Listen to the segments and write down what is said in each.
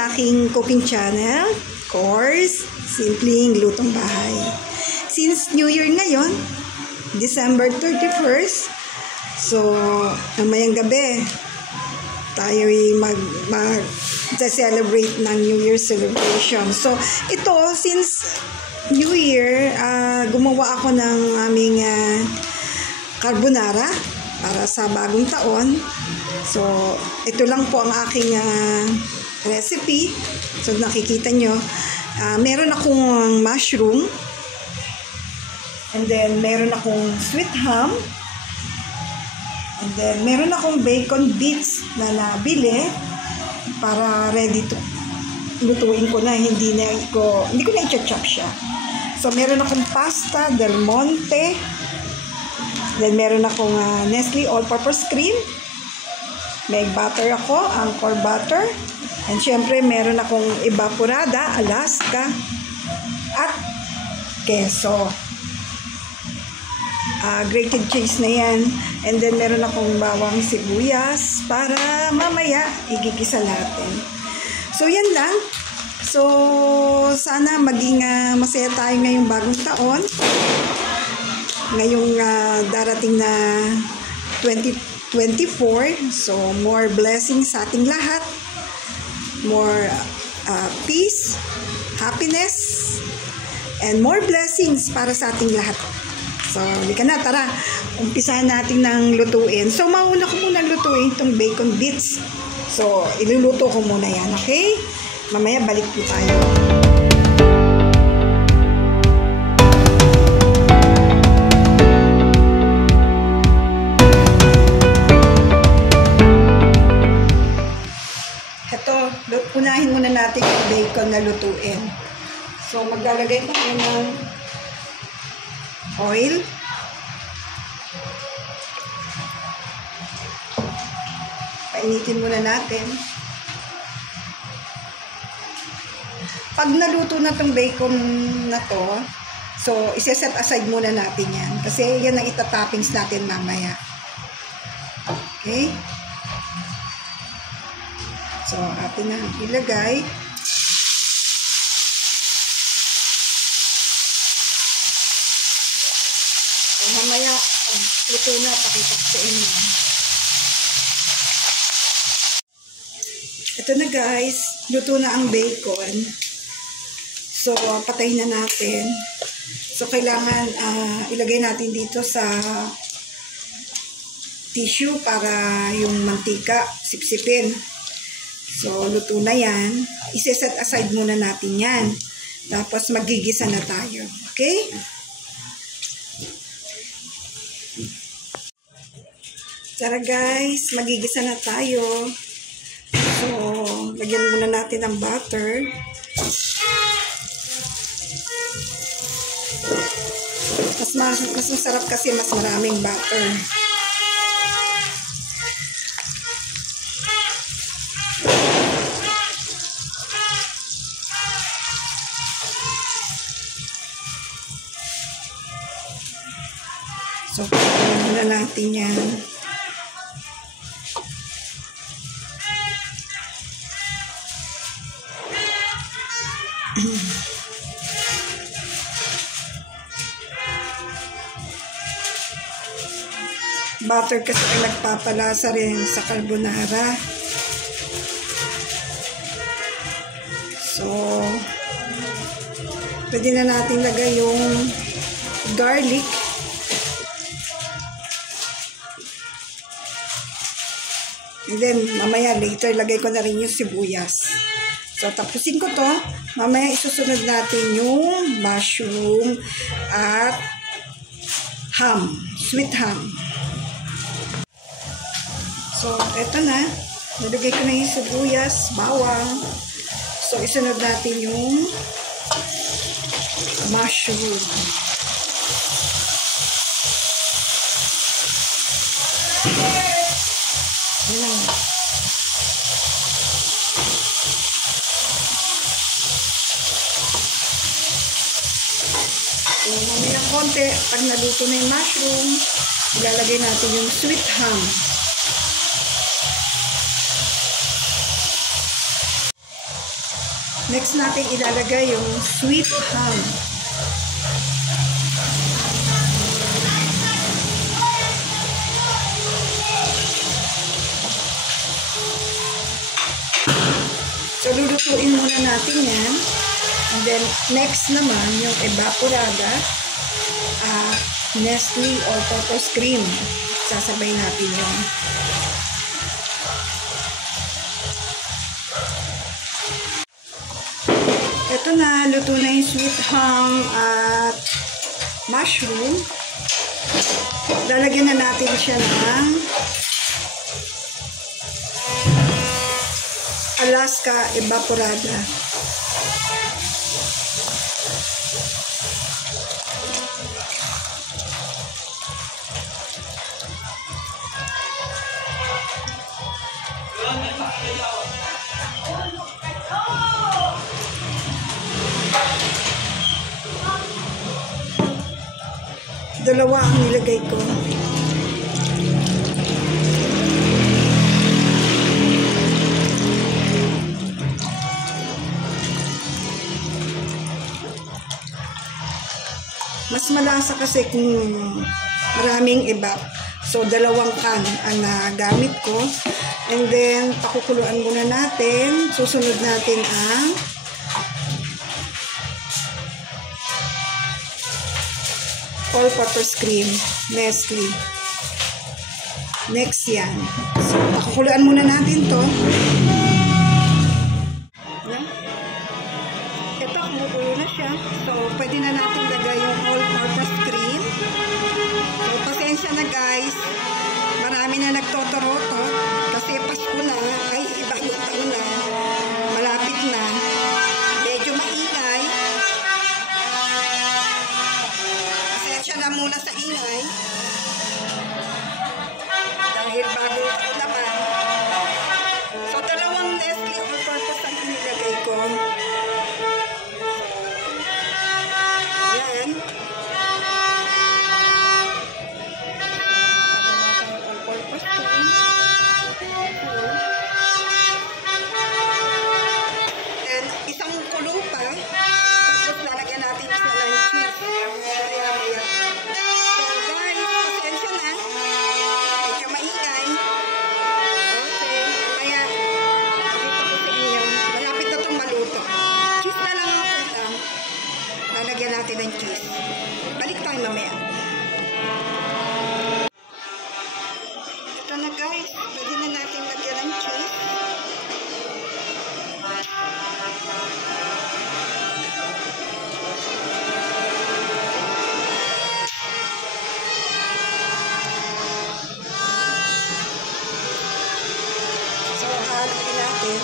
sa aking cooking channel. Of course, simpleng lutong bahay. Since New Year ngayon, December 31st, so mamayang gabi, tayo'y mag-celebrate ng New Year celebration. So, ito, since New Year, gumawa ako ng aming carbonara para sa bagong taon. So, ito lang po ang aking recipe. So, nakikita nyo. Meron akong mushroom. And then, meron akong sweet ham. And then, meron akong bacon bits na nabili para ready to lutuin ko na. Hindi ko na i-chop siya. So, meron akong pasta del Monte. Then, meron akong Nestle all-purpose cream. May butter ako, Anchor butter. And syempre, meron akong evaporada, Alaska. At keso. Grated cheese na yan. And then, meron akong bawang sibuyas para mamaya igigisa natin. So, yan lang. So, sana maging masaya tayo ngayong bagong taon. Ngayong darating na 2024. So, more blessings sa ating lahat. More peace, happiness, and more blessings para sa ating lahat. So, halika na, tara. Umpisahan natin ng lutuin. So, mauna ko muna lutuin itong bacon bits. So, iluluto ko muna yan, okay? Mamaya balik po tayo. Unahin muna natin yung bacon na lutuin. So, maglalagay ko ng oil. Painitin muna natin. Pag naluto na itong bacon na to, so, isa-set aside muna natin yan. Kasi yan ang itatoppings natin mamaya. Okay? So, atin na ilagay. So, mamaya, pag luto na, pakita ko sa inyo. Ito na guys, luto na ang bacon. So, patayin na natin. So, kailangan ilagay natin dito sa tissue para yung mantika sipsipin. So, luto na yan. Ise-set aside muna natin yan. Tapos, magigisa na tayo. Okay? Tara guys, magigisa na tayo. So, lagyan muna natin ng butter. Mas masarap kasi mas maraming butter. So, pagkain muna natin yan. Butter kasi ay nagpapalasa rin sa carbonara. So, pwede na natin lagay yung garlic. And then, mamaya later, lagay ko na rin yung sibuyas. So, tapusin ko to. Mamaya, isusunod natin yung mushroom at ham. Sweet ham. So, eto na. Nalagay ko na yung sibuyas, bawang. So, isunod natin yung mushroom. Ayan. So, mamaya konti, pag naluto na yung mushroom, ilalagay natin yung sweet ham. Next natin ilalagay yung sweet ham. So, lulutuin muna natin yan. And then, next naman, yung evaporada Nestle all-purpose cream. Sasabay natin yun. Ito na, luto na yung sweet ham at mushroom. Lalagyan na natin siya ng Alaska evaporada. Dalawa ang nilagay ko. Mas malasa kasi kung maraming evap. So, 2 can ang nagamit ko. And then, pakukuluan muna natin. Susunod natin ang all-purpose cream, Nestle. Next yan. So, pakukuluan muna natin to. Ito, kumukulo na siya. So, pwede na natin lagay yung all-purpose cream. So, pasensya na guys. Marami na nagtotoroto. Kasi Pasko na. Ay, bagong taon na. Malapit na. Medyo maingay. Pasensya na muna sa ingay. Dahil bagong taon naman. So, 2 Nestle all-purpose ang inilagay ko. Yan. All-purpose cream. And isang kulo pa. Tapos lalagyan natin siya ng cheese. Maya-maya. So guys, pasensya na. Medyo maingay. Okay. Kaya, dito ko sa inyo. Malapit na itong maluto. Cheese na lang ang kulang. Lalagyan natin ng cheese. Balik tayo mamaya. Ito na guys. Pwede na natin lagyan ng cheese. So, halokin natin.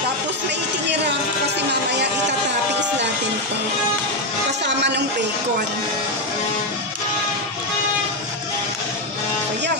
Tapos may itinira ako kasi mamaya itatoppings natin ito. Kasama ng bacon. So, yan.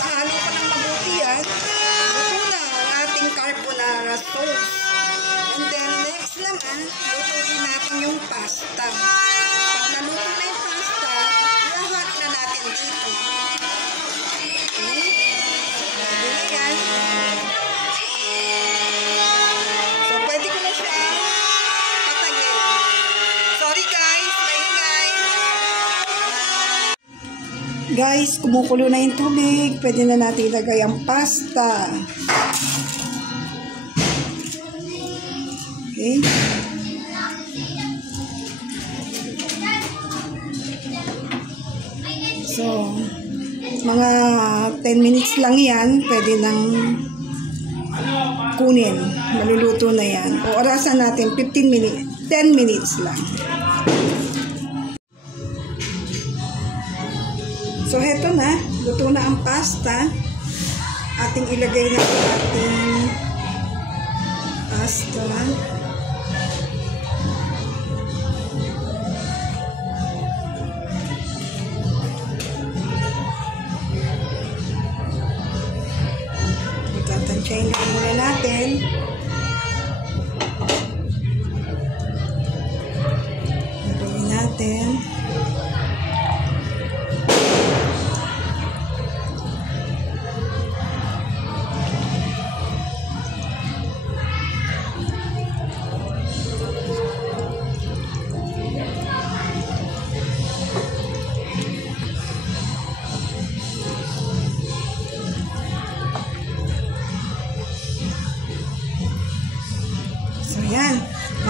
Nahalo ko ng mabuti yan. Luto na ang ating carbonara sauce. And then, next naman, lutuin natin yung pasta. Pag naluto na yung pasta, ihahalo na natin dito. Okay? Ganyan. So, pwede ko na siya patagin. Sorry guys, maingay. Guys, kumukulo na yung tubig. Pwede na natin ilagay ang pasta. Okay. So, mga 10 minutes lang yan. Pwede nang kunin. Maluluto na yan. O orasan natin 15 minutes. 10 minutes lang. So, heto na. Luto na ang pasta. Ating ilagay na ang ating pasta. Tatansyahin lang muna natin. Gagawin natin.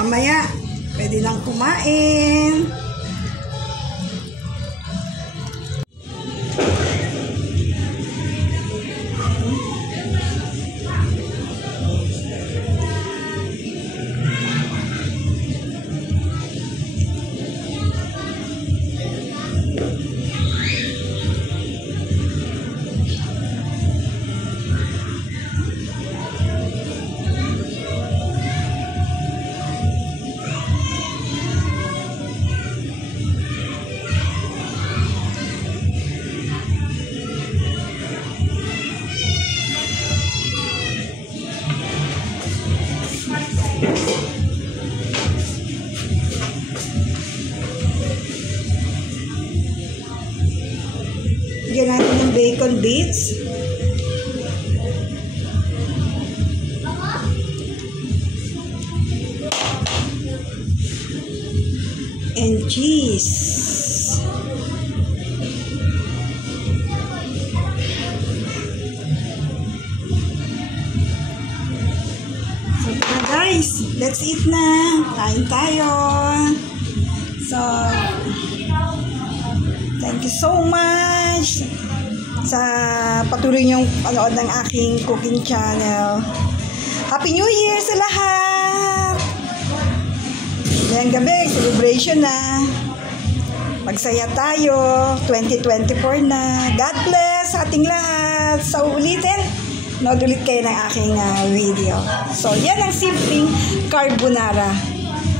Mamaya, pwede nang kumain. Lagyan natin ng bacon bits. And cheese. So guys, let's eat na. Kain tayo. So, thank you so much sa patuloy niyong panood ng aking cooking channel. Happy New Year sa lahat! Ngayong gabi, celebration na. Magsaya tayo. 2024 na. God bless sa ating lahat. Sa ulitin, nood ulit kayo ng aking video. So, yan ang simpleng carbonara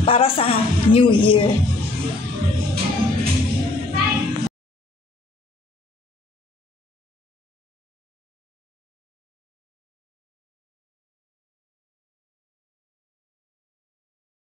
para sa New Year.